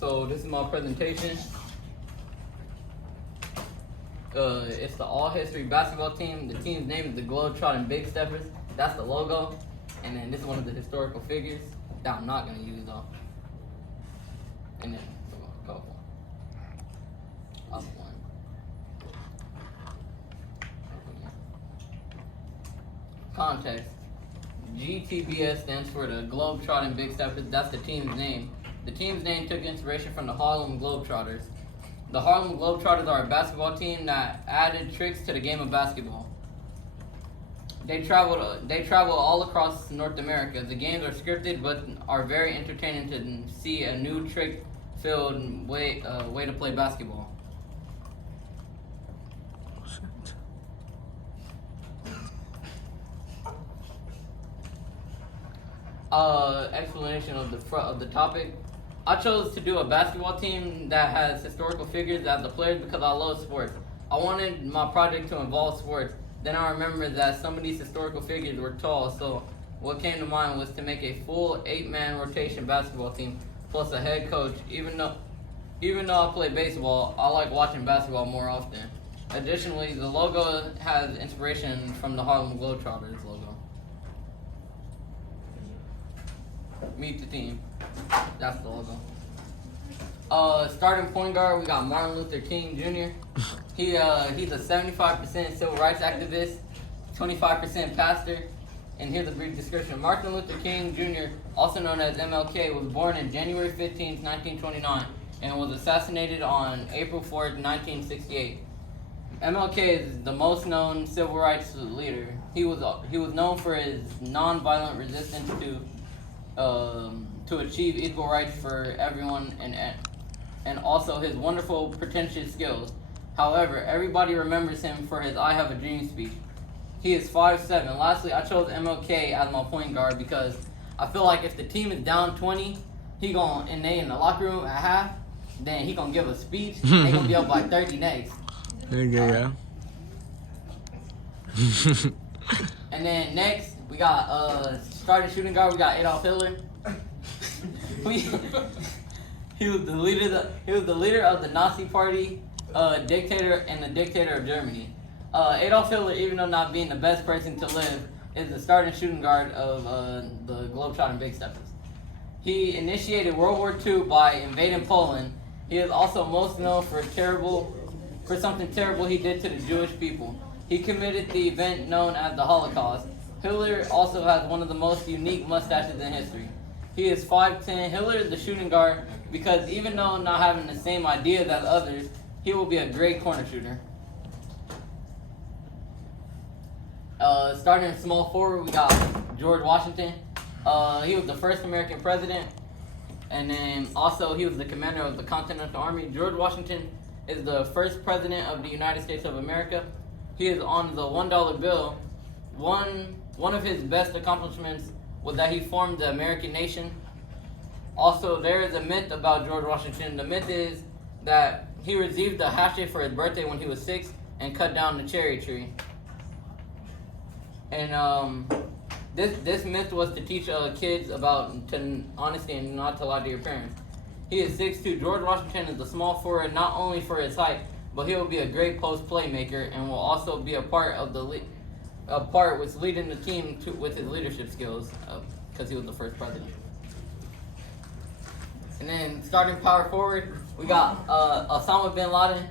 So this is my presentation. It's the All History basketball team. The team's name is the Globetrotting Big Steppers. That's the logo. And then this is one of the historical figures that I'm not gonna use though. And then a couple. Up one. Context. GTBS stands for the Globetrotting Big Steppers. That's the team's name. The team's name took inspiration from the Harlem Globetrotters. The Harlem Globetrotters are a basketball team that added tricks to the game of basketball. They travel all across North America. The games are scripted but are very entertaining to see a new trick-filled way to play basketball. Explanation of the topic. I chose to do a basketball team that has historical figures as the players because I love sports. I wanted my project to involve sports. Then I remembered that some of these historical figures were tall, so what came to mind was to make a full 8-man rotation basketball team plus a head coach. Even though I play baseball, I like watching basketball more often. Additionally, the logo has inspiration from the Harlem Globetrotters logo. Meet the team. That's the logo. Starting point guard, we got Martin Luther King Jr. He's a 75% civil rights activist, 25% pastor. And here's a brief description. Martin Luther King Jr., also known as MLK, was born on January 15, 1929, and was assassinated on April 4, 1968. MLK is the most known civil rights leader. He was known for his non-violent resistance to achieve equal rights for everyone and also his wonderful pretentious skills. However, everybody remembers him for his I Have a Dream speech. He is 5'7". Lastly, I chose MLK as my point guard because I feel like if the team is down 20, they in the locker room at half, then he gonna give a speech. They gonna be up by 30 next. Yeah. And then next, we got starting shooting guard. We got Adolf Hitler. He was the leader of the Nazi Party, dictator, and the dictator of Germany. Adolf Hitler, even though not being the best person to live, is the starting shooting guard of the Globetrotting Big Steppers. He initiated World War II by invading Poland. He is also most known for something terrible he did to the Jewish people. He committed the event known as the Holocaust. Hitler also has one of the most unique mustaches in history. He is 5'10". Hitler is the shooting guard because even though not having the same ideas as others, he will be a great corner shooter. Starting small forward, we got George Washington. He was the first American president, and then also he was the commander of the Continental Army. George Washington is the first president of the United States of America. He is on the $1 bill. One of his best accomplishments was that he formed the American nation. Also, there is a myth about George Washington. The myth is that he received a hatchet for his birthday when he was 6 and cut down the cherry tree. And this myth was to teach kids about honesty and not to lie to your parents. He is 6'2". George Washington is a small forward not only for his height, but he will be a great post playmaker and will also be a part with leading the team with his leadership skills because he was the first president. And then starting power forward, we got Osama bin Laden.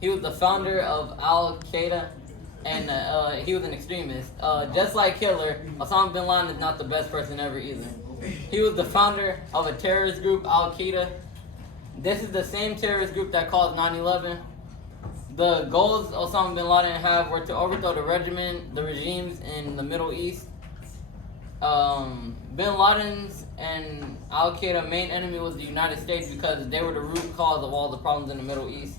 He was the founder of Al Qaeda, and he was an extremist. Just like Hitler, Osama bin Laden is not the best person ever either. He was the founder of a terrorist group, Al Qaeda. This is the same terrorist group that caused 9/11. The goals Osama bin Laden had were to overthrow the regimes in the Middle East. Bin Laden's and Al Qaeda main enemy was the United States because they were the root cause of all the problems in the Middle East.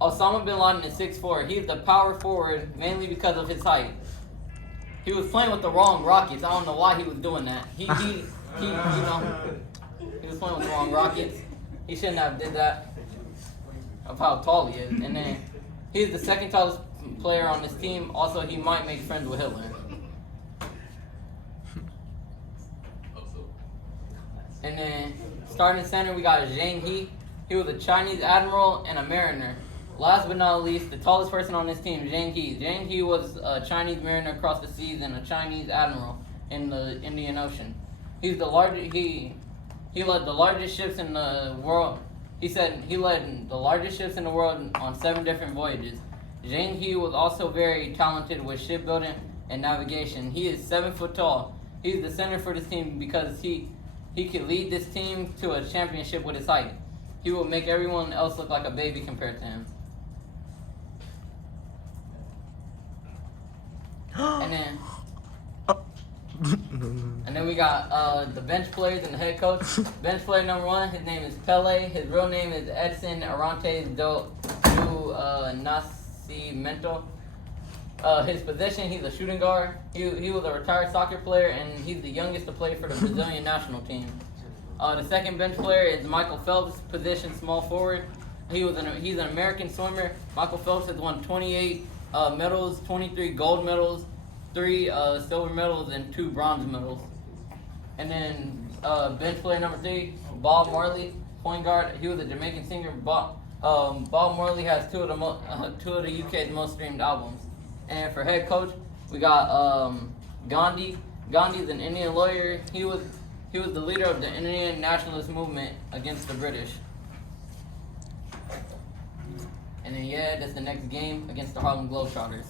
Osama bin Laden is 6'4". He's the power forward mainly because of his height. He was playing with the wrong Rockets. I don't know why he was doing that. He was playing with the wrong Rockets. He shouldn't have did that. Of how tall he is. And then he's the second tallest player on this team. Also, he might make friends with Hitler. And then starting center, we got Zhang He. He was a Chinese admiral and a mariner. Last but not least, the tallest person on this team, Zhang He. Zhang He was a Chinese mariner across the seas and a Chinese admiral in the Indian Ocean. He's the largest. He led the largest ships in the world. He said he led the largest ships in the world on 7 different voyages. Zhang He was also very talented with shipbuilding and navigation. He is 7 foot tall. He's the center for this team because he could lead this team to a championship with his height. He will make everyone else look like a baby compared to him. And then we got the bench players and the head coach. Bench player number 1, his name is Pele. His real name is Edson Arantes do Nascimento. His position, he's a shooting guard. He was a retired soccer player, and he's the youngest to play for the Brazilian national team. The second bench player is Michael Phelps, position small forward. He's an American swimmer. Michael Phelps has won 28 medals, 23 gold medals, 3 silver medals, and 2 bronze medals. And then bench player number 3, Bob Marley, point guard. He was a Jamaican singer. Bob Marley has 2 of the UK's most streamed albums. And for head coach, we got Gandhi. Gandhi is an Indian lawyer. He was the leader of the Indian nationalist movement against the British. And then that's the next game against the Harlem Globetrotters.